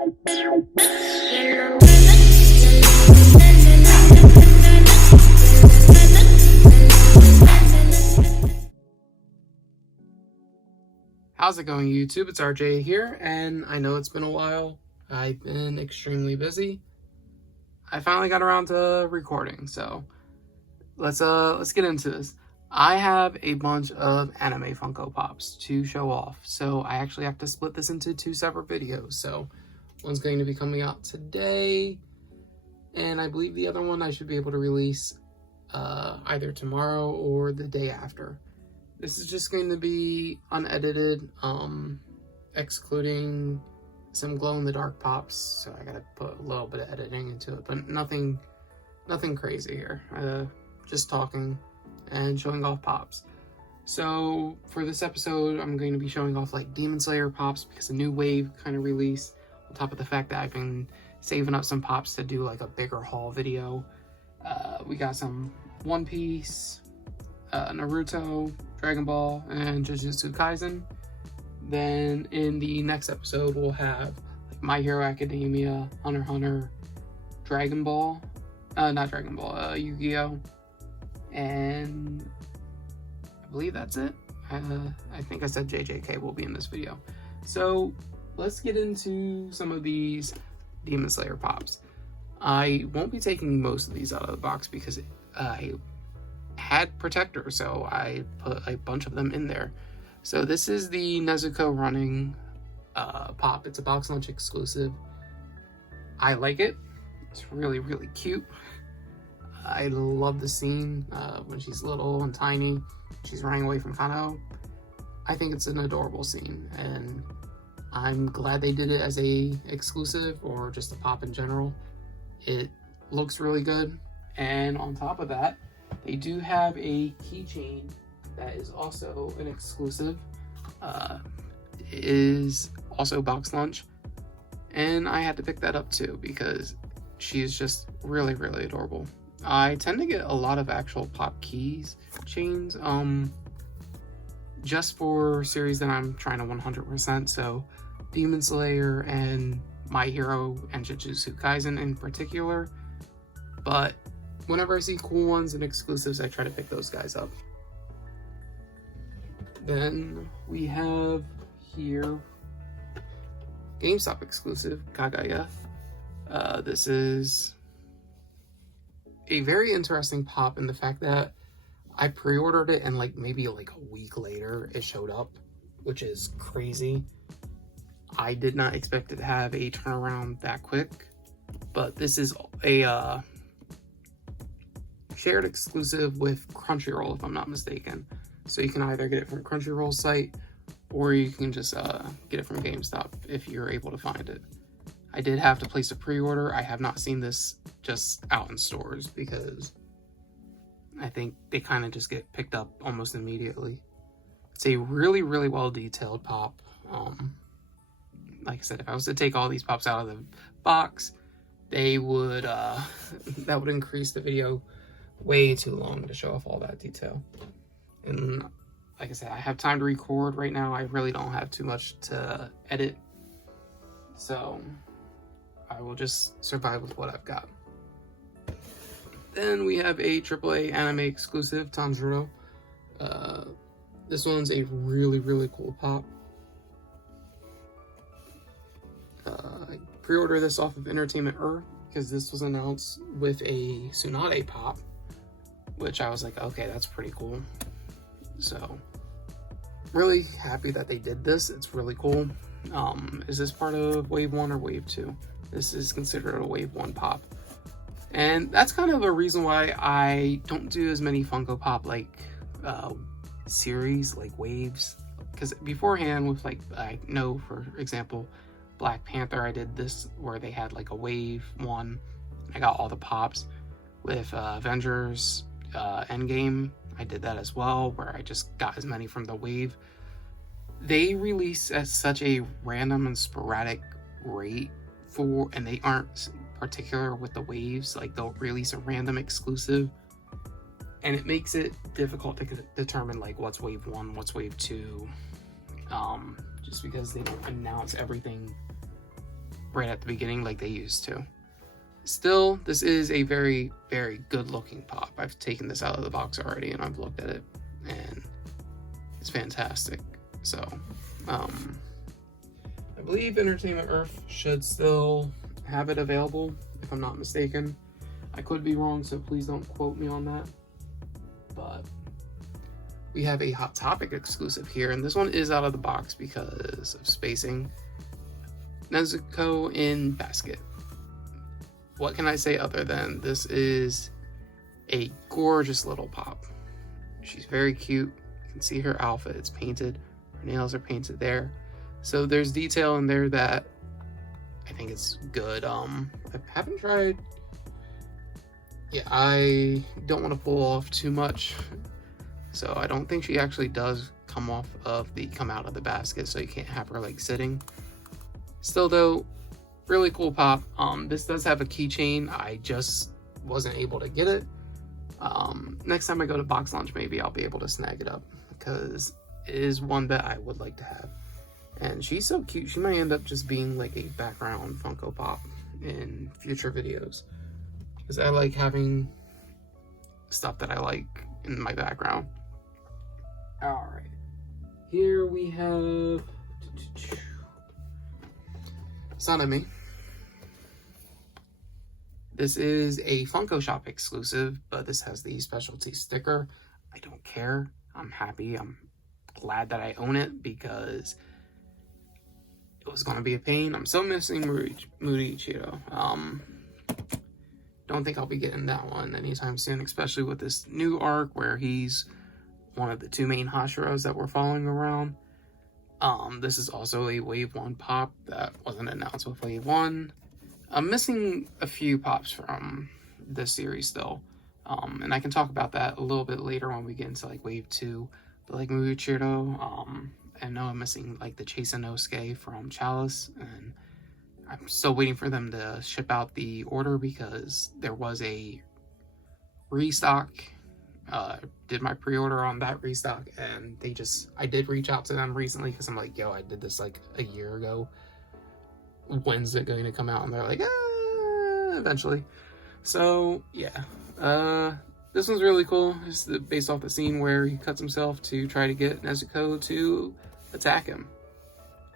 How's it going, YouTube? It's RJ here, and I know it's been a while. I've been extremely busy. I finally got around to recording, so let's get into this. I have a bunch of anime Funko Pops to show off, so I actually have to split this into two separate videos. So one's going to be coming out today, and I believe the other one I should be able to release either tomorrow or the day after. This is just going to be unedited, excluding some glow-in-the-dark pops, so I gotta put a little bit of editing into it, but nothing crazy here. Just talking and showing off pops. So for this episode, I'm going to be showing off like Demon Slayer pops because a new wave kind of released, on top of the fact that I've been saving up some pops to do like a bigger haul video. We got some One Piece, Naruto, Dragon Ball, and Jujutsu Kaisen. Then in the next episode, we'll have like My Hero Academia, Hunter x Hunter, Dragon Ball, Yu-Gi-Oh! And I believe that's it. I think I said JJK will be in this video. So let's get into some of these Demon Slayer pops. I won't be taking most of these out of the box because I had Protector, so I put a bunch of them in there. So this is the Nezuko running pop. It's a box lunch exclusive. I like it. It's really, really cute. I love the scene when she's little and tiny. She's running away from Kano. I think it's an adorable scene, and I'm glad they did it as a exclusive or just a pop in general. It looks really good, and on top of that, they do have a keychain that is also an exclusive. It is also box lunch, and I had to pick that up too because she's just really, really adorable. I tend to get a lot of actual pop keys chains just for series that I'm trying to 100%, so Demon Slayer and My Hero and Jujutsu Kaisen in particular, but whenever I see cool ones and exclusives, I try to pick those guys up. Then we have here GameStop exclusive Kagaya. This is a very interesting pop in the fact that I pre-ordered it and like maybe like a week later it showed up, which is crazy. I did not expect it to have a turnaround that quick, but this is a shared exclusive with Crunchyroll, if I'm not mistaken. So you can either get it from Crunchyroll's site or you can just get it from GameStop if you're able to find it. I did have to place a pre-order. I have not seen this just out in stores because I think they kind of just get picked up almost immediately. It's a really, really well detailed pop. Like I said, if I was to take all these pops out of the box, they would that would increase the video way too long to show off all that detail. And like I said, I have time to record right now. I really don't have too much to edit, so I will just survive with what I've got. Then we have a AAA anime exclusive, Tanjiro. This one's a really, really cool pop. I pre-ordered this off of Entertainment Earth because this was announced with a Tsunade pop, which I was like, okay, that's pretty cool. So really happy that they did this. It's really cool. Is this part of wave 1 or wave 2? This is considered a wave 1 pop, and that's kind of a reason why I don't do as many Funko Pop like series like waves, because beforehand with like, I know for example Black Panther, I did this where they had like a wave 1. I got all the pops. With Avengers Endgame, I did that as well, where I just got as many from the wave. They release at such a random and sporadic rate and they aren't particular with the waves. Like they'll release a random exclusive and it makes it difficult to determine like what's wave 1, what's wave 2, just because they don't announce everything right at the beginning like they used to. Still, this is a very, very good looking pop. I've taken this out of the box already and I've looked at it and it's fantastic. So, I believe Entertainment Earth should still have it available, if I'm not mistaken. I could be wrong, so please don't quote me on that. But we have a Hot Topic exclusive here, and this one is out of the box because of spacing. Nezuko in basket. What can I say other than this is a gorgeous little pop. She's very cute. You can see her outfit, it's painted. Her nails are painted there. So there's detail in there that I think it's good. I haven't tried. Yeah, I don't want to pull off too much. So I don't think she actually does come out of the basket, so you can't have her like sitting. Still though, really cool pop. This does have a keychain. I just wasn't able to get it. Next time I go to box launch, maybe I'll be able to snag it up because it is one that I would like to have. And she's so cute. She might end up just being like a background Funko Pop in future videos because I like having stuff that I like in my background. All right, here we have Sanemi. This is a Funko Shop exclusive, but this has the specialty sticker. I don't care. I'm happy. I'm glad that I own it because it was going to be a pain. I'm so missing Moody Ichiro. Don't think I'll be getting that one anytime soon, especially with this new arc where he's one of the two main Hashiras that we're following around. This is also a Wave 1 pop that wasn't announced with Wave 1. I'm missing a few pops from this series still. And I can talk about that a little bit later when we get into like Wave 2. But like Muichiro, I know I'm missing like the Chase and Inosuke from Chalice, and I'm still waiting for them to ship out the order because there was a restock. Did my pre-order on that restock, and I did reach out to them recently because I'm like, yo, I did this like a year ago. When's it going to come out? And they're like, eventually. So yeah, this one's really cool. It's based off the scene where he cuts himself to try to get Nezuko to attack him.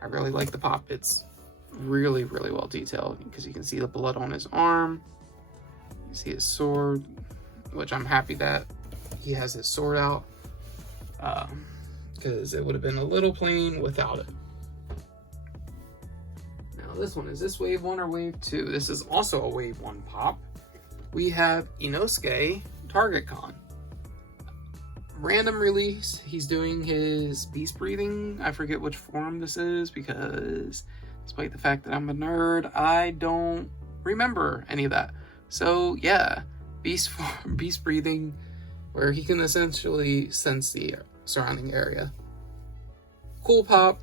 I really like the pop. It's really, really well detailed because you can see the blood on his arm. You see his sword, which I'm happy that he has his sword out because it would have been a little plain without it. Now this one, is this Wave 1 or Wave 2? This is also a Wave 1 pop. We have Inosuke Target Con. Random release. He's doing his beast breathing. I forget which form this is because despite the fact that I'm a nerd, I don't remember any of that. So yeah, beast breathing, where he can essentially sense the surrounding area. Cool pop.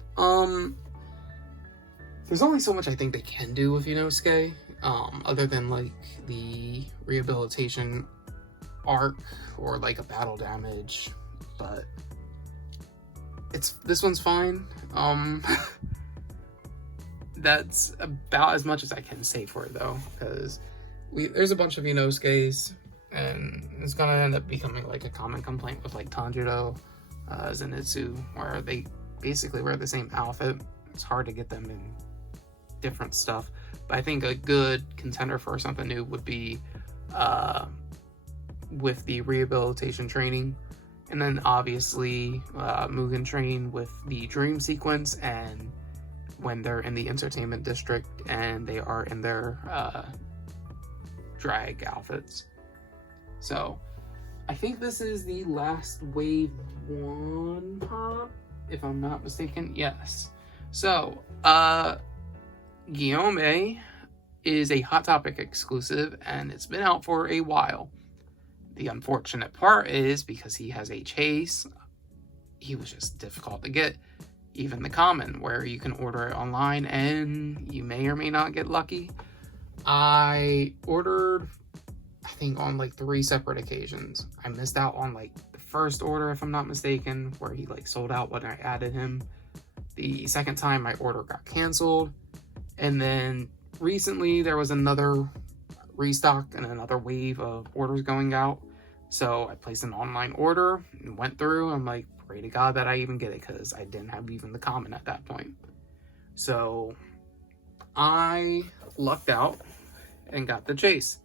There's only so much I think they can do with Inosuke, other than like the rehabilitation arc or like a battle damage, but this one's fine. That's about as much as I can say for it though, because there's a bunch of Inosuke's, and it's gonna end up becoming like a common complaint with like Tanjiro, Zenitsu, where they basically wear the same outfit. It's hard to get them in different stuff, but I think a good contender for something new would be with the rehabilitation training, and then obviously Mugen Train with the dream sequence, and when they're in the entertainment district and they are in their drag outfits. So I think this is the last Wave 1 pop, if I'm not mistaken. Yes. So Guillaume is a Hot Topic exclusive, and it's been out for a while. The unfortunate part is because he has a chase, he was just difficult to get. Even the common, where you can order it online and you may or may not get lucky. I ordered, I think, on like 3 separate occasions. I missed out on like the first order, if I'm not mistaken, where he like sold out when I added him. The second time my order got canceled, and then recently there was another restock and another wave of orders going out. So I placed an online order and went through. I'm like, pray to God that I even get it, because I didn't have even the common at that point. So I lucked out and got the chase.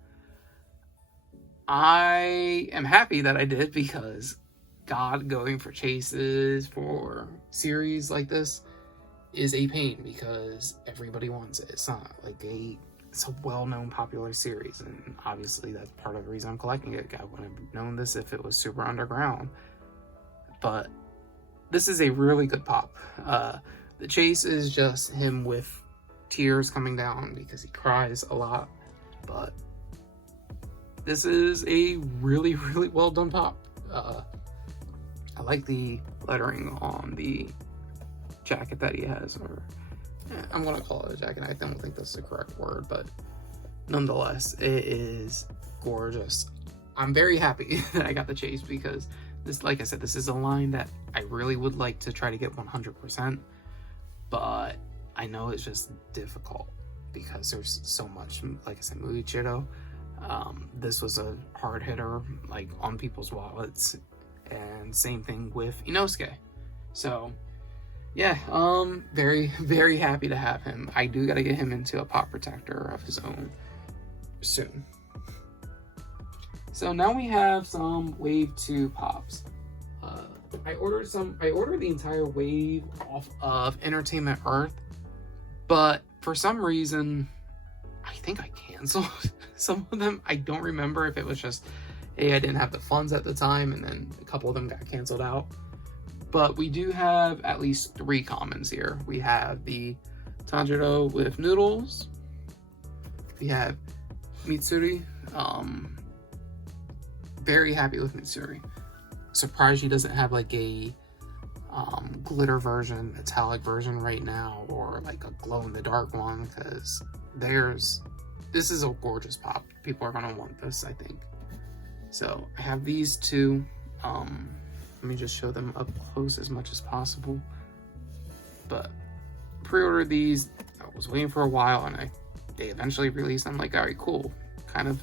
I am happy that I did, because God, going for chases for series like this is a pain, because everybody wants it. It's not like it's a well-known popular series, and obviously that's part of the reason I'm collecting it. I wouldn't have known this if it was super underground. But this is a really good pop. The chase is just him with tears coming down because he cries a lot, but this is a really, really well done pop. I like the lettering on the jacket that he has, or I'm gonna call it a jacket. I don't think that's the correct word, but nonetheless, it is gorgeous. I'm very happy that I got the chase, because this, like I said, this is a line that I really would like to try to get 100%, but I know it's just difficult because there's so much. Like I said, Muichiro, this was a hard hitter, like on people's wallets, and same thing with Inosuke. So yeah, very, very happy to have him. I do got to get him into a pop protector of his own soon. So now we have some Wave 2 pops. I ordered the entire wave off of Entertainment Earth, but for some reason, I think I canceled some of them. I don't remember if it was just, hey, I didn't have the funds at the time, and then a couple of them got canceled out. But we do have at least 3 commons here. We have the Tanjiro with noodles. We have Mitsuri. Very happy with Mitsuri. Surprised she doesn't have like a glitter version, metallic version right now, or like a glow in the dark one, because this is a gorgeous pop. People are gonna want this, I think. So I have these 2. Let me just show them up close as much as possible. But pre-ordered these. I was waiting for a while, and they eventually released. I'm like, all right, cool. Kind of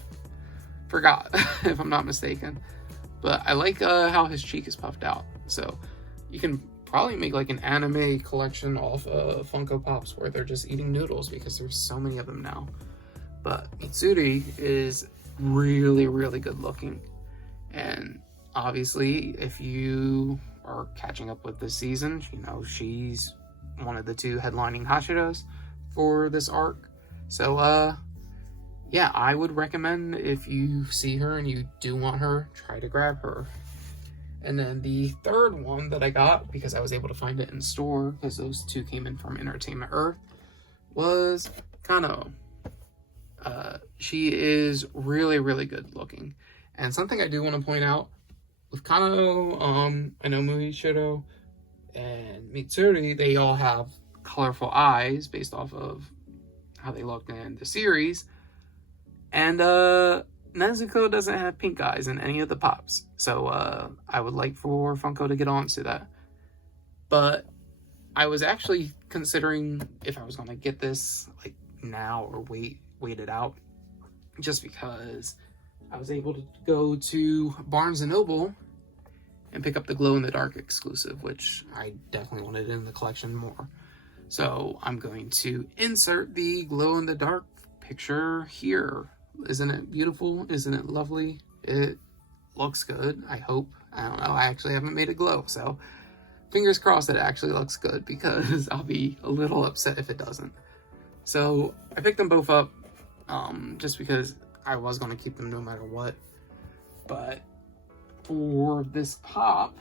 forgot, if I'm not mistaken. But I like how his cheek is puffed out. So you can probably make like an anime collection off of Funko Pops where they're just eating noodles, because there's so many of them now. But Mitsuri is really, really good looking. And obviously, if you are catching up with this season, you know she's one of the 2 headlining Hashiras for this arc. So yeah, I would recommend, if you see her and you do want her, try to grab her. And then the third one that I got, because I was able to find it in store, because those 2 came in from Entertainment Earth, was Kano. She is really, really good looking. And something I do want to point out, with Kano, I know Muichiro and Mitsuri, they all have colorful eyes based off of how they look in the series. And Nezuko doesn't have pink eyes in any of the pops. So I would like for Funko to get on to that. But I was actually considering if I was going to get this like now or wait it out. Just because I was able to go to Barnes & Noble and pick up the glow-in-the-dark exclusive, which I definitely wanted in the collection more. So I'm going to insert the glow-in-the-dark picture here. Isn't it beautiful? Isn't it lovely? It looks good, I hope. I don't know, I actually haven't made it glow, so fingers crossed that it actually looks good, because I'll be a little upset if it doesn't. So I picked them both up just because I was going to keep them no matter what. But for this pop,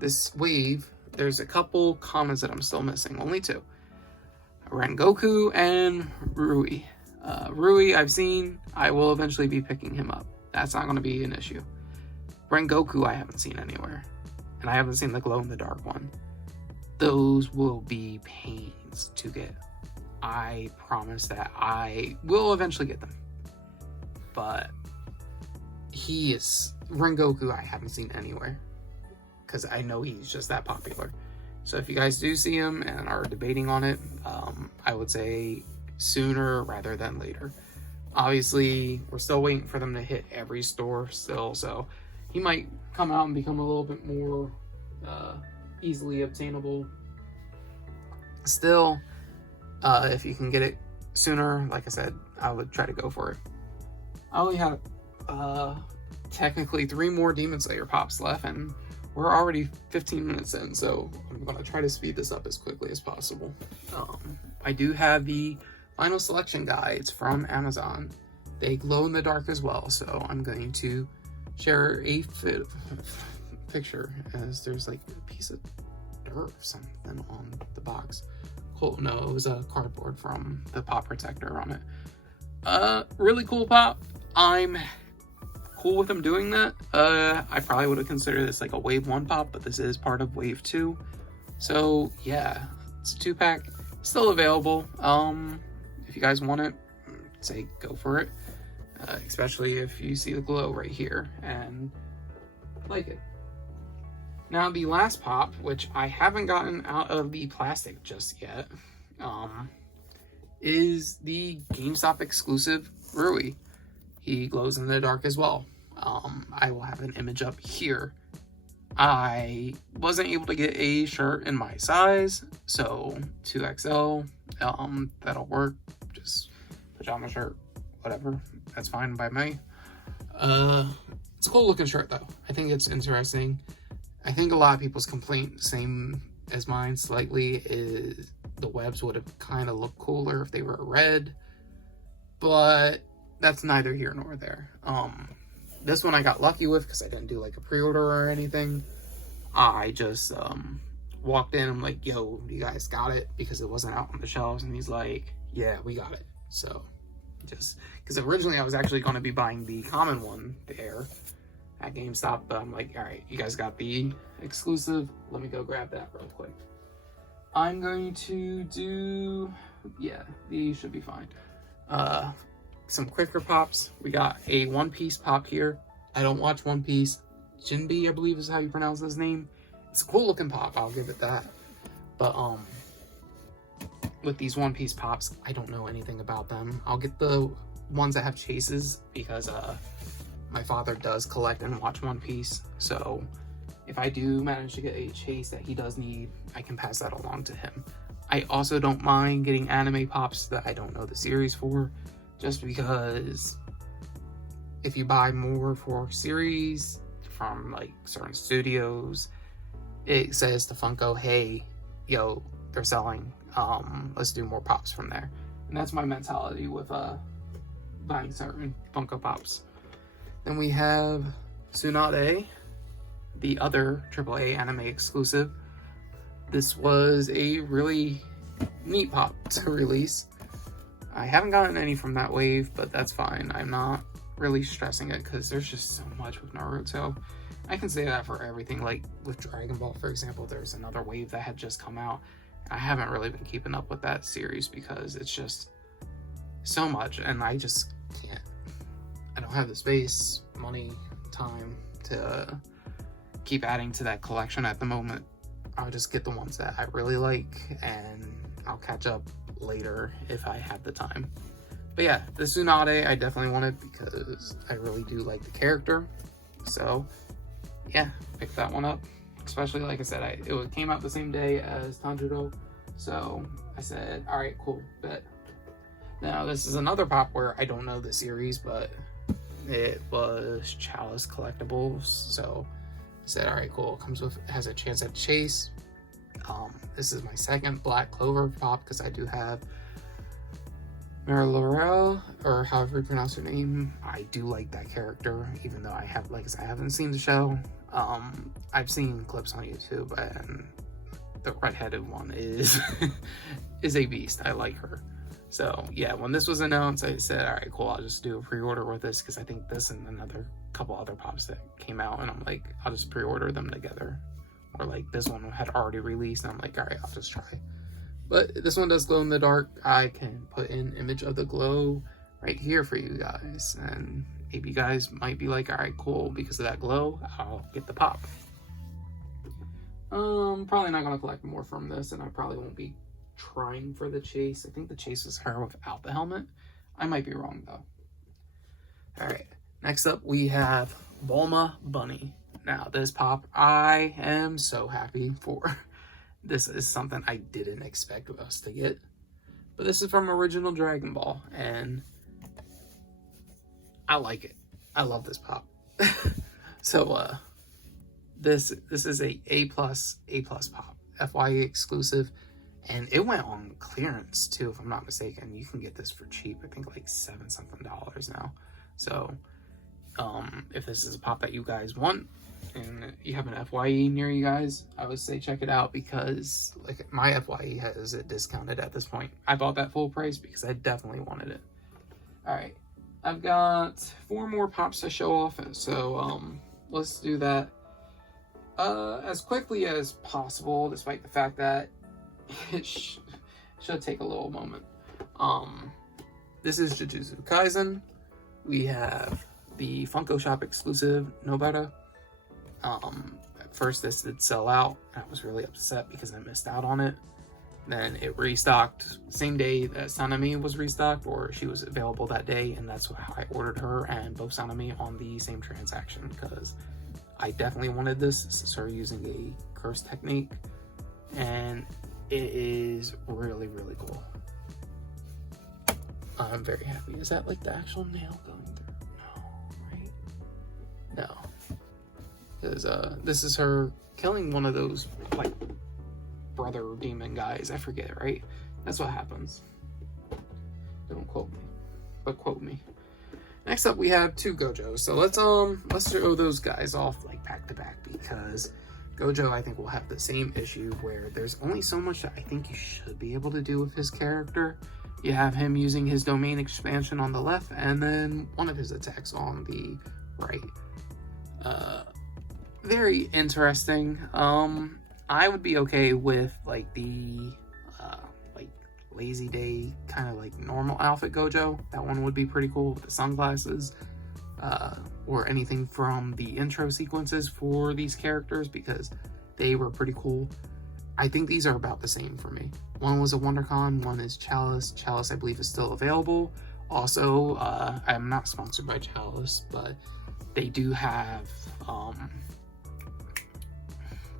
this wave, there's a couple comments that I'm still missing. Only 2. Rengoku and Rui. Rui, I've seen. I will eventually be picking him up. That's not going to be an issue. Rengoku, I haven't seen anywhere. And I haven't seen the glow-in-the-dark one. Those will be pains to get. I promise that I will eventually get them. But Rengoku, I haven't seen anywhere, because I know he's just that popular. So if you guys do see him and are debating on it, I would say sooner rather than later. Obviously, we're still waiting for them to hit every store still, so he might come out and become a little bit more easily obtainable. Still, if you can get it sooner, like I said, I would try to go for it. I only have technically 3 more Demon Slayer pops left, and we're already 15 minutes in, so I'm gonna try to speed this up as quickly as possible. I do have the final selection guides from Amazon. They glow in the dark as well, so I'm going to share a picture, as there's like a piece of dirt or something on the box. Cool. No, it was a cardboard from the pop protector on it. Really cool pop. I'm cool with them doing that. I probably would have considered this like a wave 1 pop, but this is part of wave 2. So yeah, it's a 2-pack, still available. If you guys want it, say go for it. Especially if you see the glow right here and like it. Now the last pop, which I haven't gotten out of the plastic just yet, is the GameStop exclusive Rui. He glows in the dark as well. I will have an image up here. I wasn't able to get a shirt in my size, so 2XL, that'll work. Just pajama shirt, whatever, that's fine by me. It's a cool looking shirt though. I think it's interesting. I think a lot of people's complaint, same as mine slightly, is the webs would have kind of looked cooler if they were red, but that's neither here nor there. This one I got lucky with because I didn't do like a pre-order or anything. I just walked in, I'm like, yo, you guys got it? Because it wasn't out on the shelves, and he's like, yeah, we got it. So just because originally I was actually going to be buying the common one there at GameStop, but I'm like, all right, you guys got the exclusive, let me go grab that real quick. I'm going to do, yeah, these should be fine. Some quicker pops. We got a One Piece pop here. I don't watch One Piece. Jinbe, I believe is how you pronounce his name. It's a cool looking pop, I'll give it that. But with these One Piece pops, I don't know anything about them. I'll get the ones that have chases because my father does collect and watch One Piece, so if I do manage to get a chase that he does need, I can pass that along to him. I also don't mind getting anime pops that I don't know the series for, just because if you buy more for series from like certain studios, it says to Funko, hey, yo, they're selling, let's do more pops from there. And that's my mentality with buying certain Funko Pops. Then we have Tsunade, the other AAA anime exclusive. This was a really neat pop to release. I haven't gotten any from that wave, but that's fine. I'm not really stressing it because there's just so much with Naruto. I can say that for everything. Like with Dragon Ball, for example, there's another wave that had just come out. I haven't really been keeping up with that series because it's just so much, and I just can't. I don't have the space, money, time to keep adding to that collection at the moment. I'll just get the ones that I really like, and I'll catch up later if I have the time. But yeah, the Tsunade I definitely wanted because I really do like the character. So yeah, pick that one up. Especially, like I said, it came out the same day as Tanjiro. So I said, all right, cool, bet. Now this is another pop where I don't know the series, but it was Chalice Collectibles. So I said, all right, cool. It has a chance at chase. This is my second Black Clover pop because I do have Mara Laurel, or however you pronounce her name. I do like that character, even though I haven't seen the show. I've seen clips on YouTube, and the redheaded one is is a beast. I like her. So yeah, when this was announced, I said, all right, cool, I'll just do a pre-order with this because I think this and another couple other pops that came out, and I'm like, I'll just pre-order them together. Or like this one had already released, and I'm like, all right, I'll just try. But this one does glow in the dark. I can put in image of the glow right here for you guys, and maybe you guys might be like, all right, cool, because of that glow, I'll get the pop. Probably not gonna collect more from this, and I probably won't be trying for the chase. I think the chase was her without the helmet. I might be wrong though. All right, next up we have Bulma Bunny. Now this pop, I am so happy for. This is something I didn't expect us to get, but this is from original Dragon Ball, and I like it. I love this pop. So this is a plus pop, FYE exclusive, and it went on clearance too, if I'm not mistaken. You can get this for cheap. I think like $7 something now. So if this is a pop that you guys want and you have an FYE near you guys, I would say check it out, because like my FYE has it discounted at this point. I bought that full price because I definitely wanted it. All right, I've got 4 more pops to show off, so let's do that as quickly as possible, despite the fact that it should take a little moment. This is Jujutsu Kaisen. We have the Funko Shop exclusive Nobara. At first this did sell out, and I was really upset because I missed out on it. Then it restocked same day that Sanemi was restocked, or she was available that day, and that's how I ordered her and both Sanemi on the same transaction, because I definitely wanted this. This is her using a curse technique, and it is really, really cool. I'm very happy. Is that like the actual nail going through? No, right? No. Because this is her killing one of those like brother demon guys. I forget, right? That's what happens. Don't quote me, but quote me. Next up, we have 2 Gojos. So let's show those guys off like back to back, because Gojo, I think, will have the same issue where there's only so much that I think you should be able to do with his character. You have him using his domain expansion on the left, and then one of his attacks on the right. Very interesting. I would be okay with like the like lazy day kind of like normal outfit Gojo. That one would be pretty cool with the sunglasses, or anything from the intro sequences for these characters, because they were pretty cool. I think these are about the same for me. One was a WonderCon, one is Chalice. Chalice, I believe, is still available. Also, I'm not sponsored by Chalice, but they do have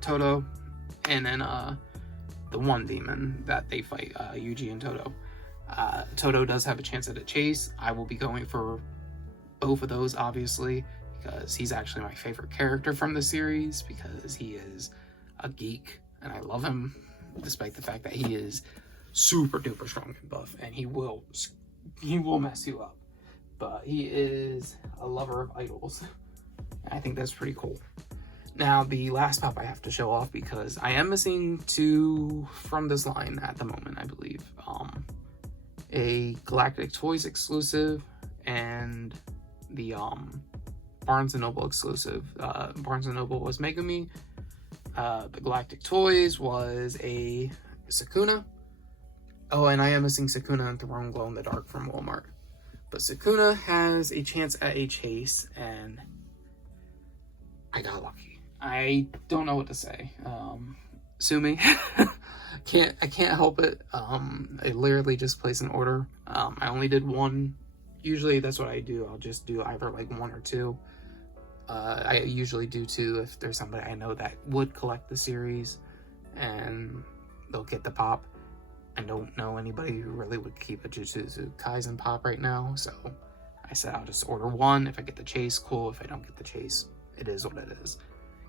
Toto, and then the one demon that they fight, Yuji and Toto. Toto does have a chance at a chase. I will be going for both of those, obviously, because he's actually my favorite character from the series, because he is a geek and I love him, despite the fact that he is super duper strong and buff, and he will mess you up, but he is a lover of idols. I think that's pretty cool. Now, the last pop I have to show off, because I am missing 2 from this line at the moment, I believe. A Galactic Toys exclusive and the Barnes & Noble exclusive. Barnes & Noble was Megumi. The Galactic Toys was a Sukuna. Oh, and I am missing Sukuna and Throne Glow in the Dark from Walmart. But Sukuna has a chance at a chase, and I got lucky. I don't know what to say. Sue me. I can't help it. I literally just placed an order. I only did 1. Usually that's what I do. I'll just do either like 1 or 2. I usually do 2 if there's somebody I know that would collect the series and they'll get the pop. I don't know anybody who really would keep a Jujutsu Kaisen pop right now, so I said I'll just order 1. If I get the chase, cool. If I don't get the chase, it is what it is.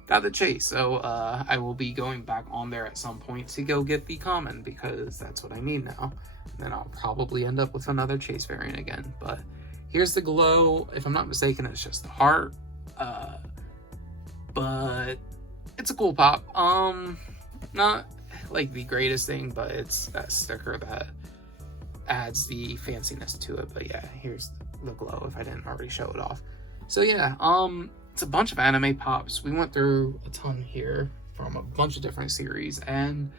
Got the chase, so I will be going back on there at some point to go get the common, because that's what I need now. And then I'll probably end up with another chase variant again. But here's the glow. If I'm not mistaken, it's just the heart. But it's a cool pop. Not like the greatest thing, but it's that sticker that adds the fanciness to it. But yeah, here's the glow if I didn't already show it off. So yeah, it's a bunch of anime pops. We went through a ton here from a bunch of different series, and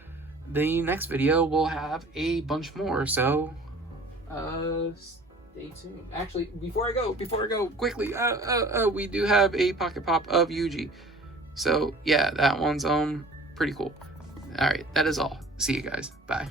the next video will have a bunch more, so stay tuned. Actually, before I go quickly, we do have a pocket pop of Yuji, so yeah, that one's pretty cool. All right, that is all. See you guys. Bye.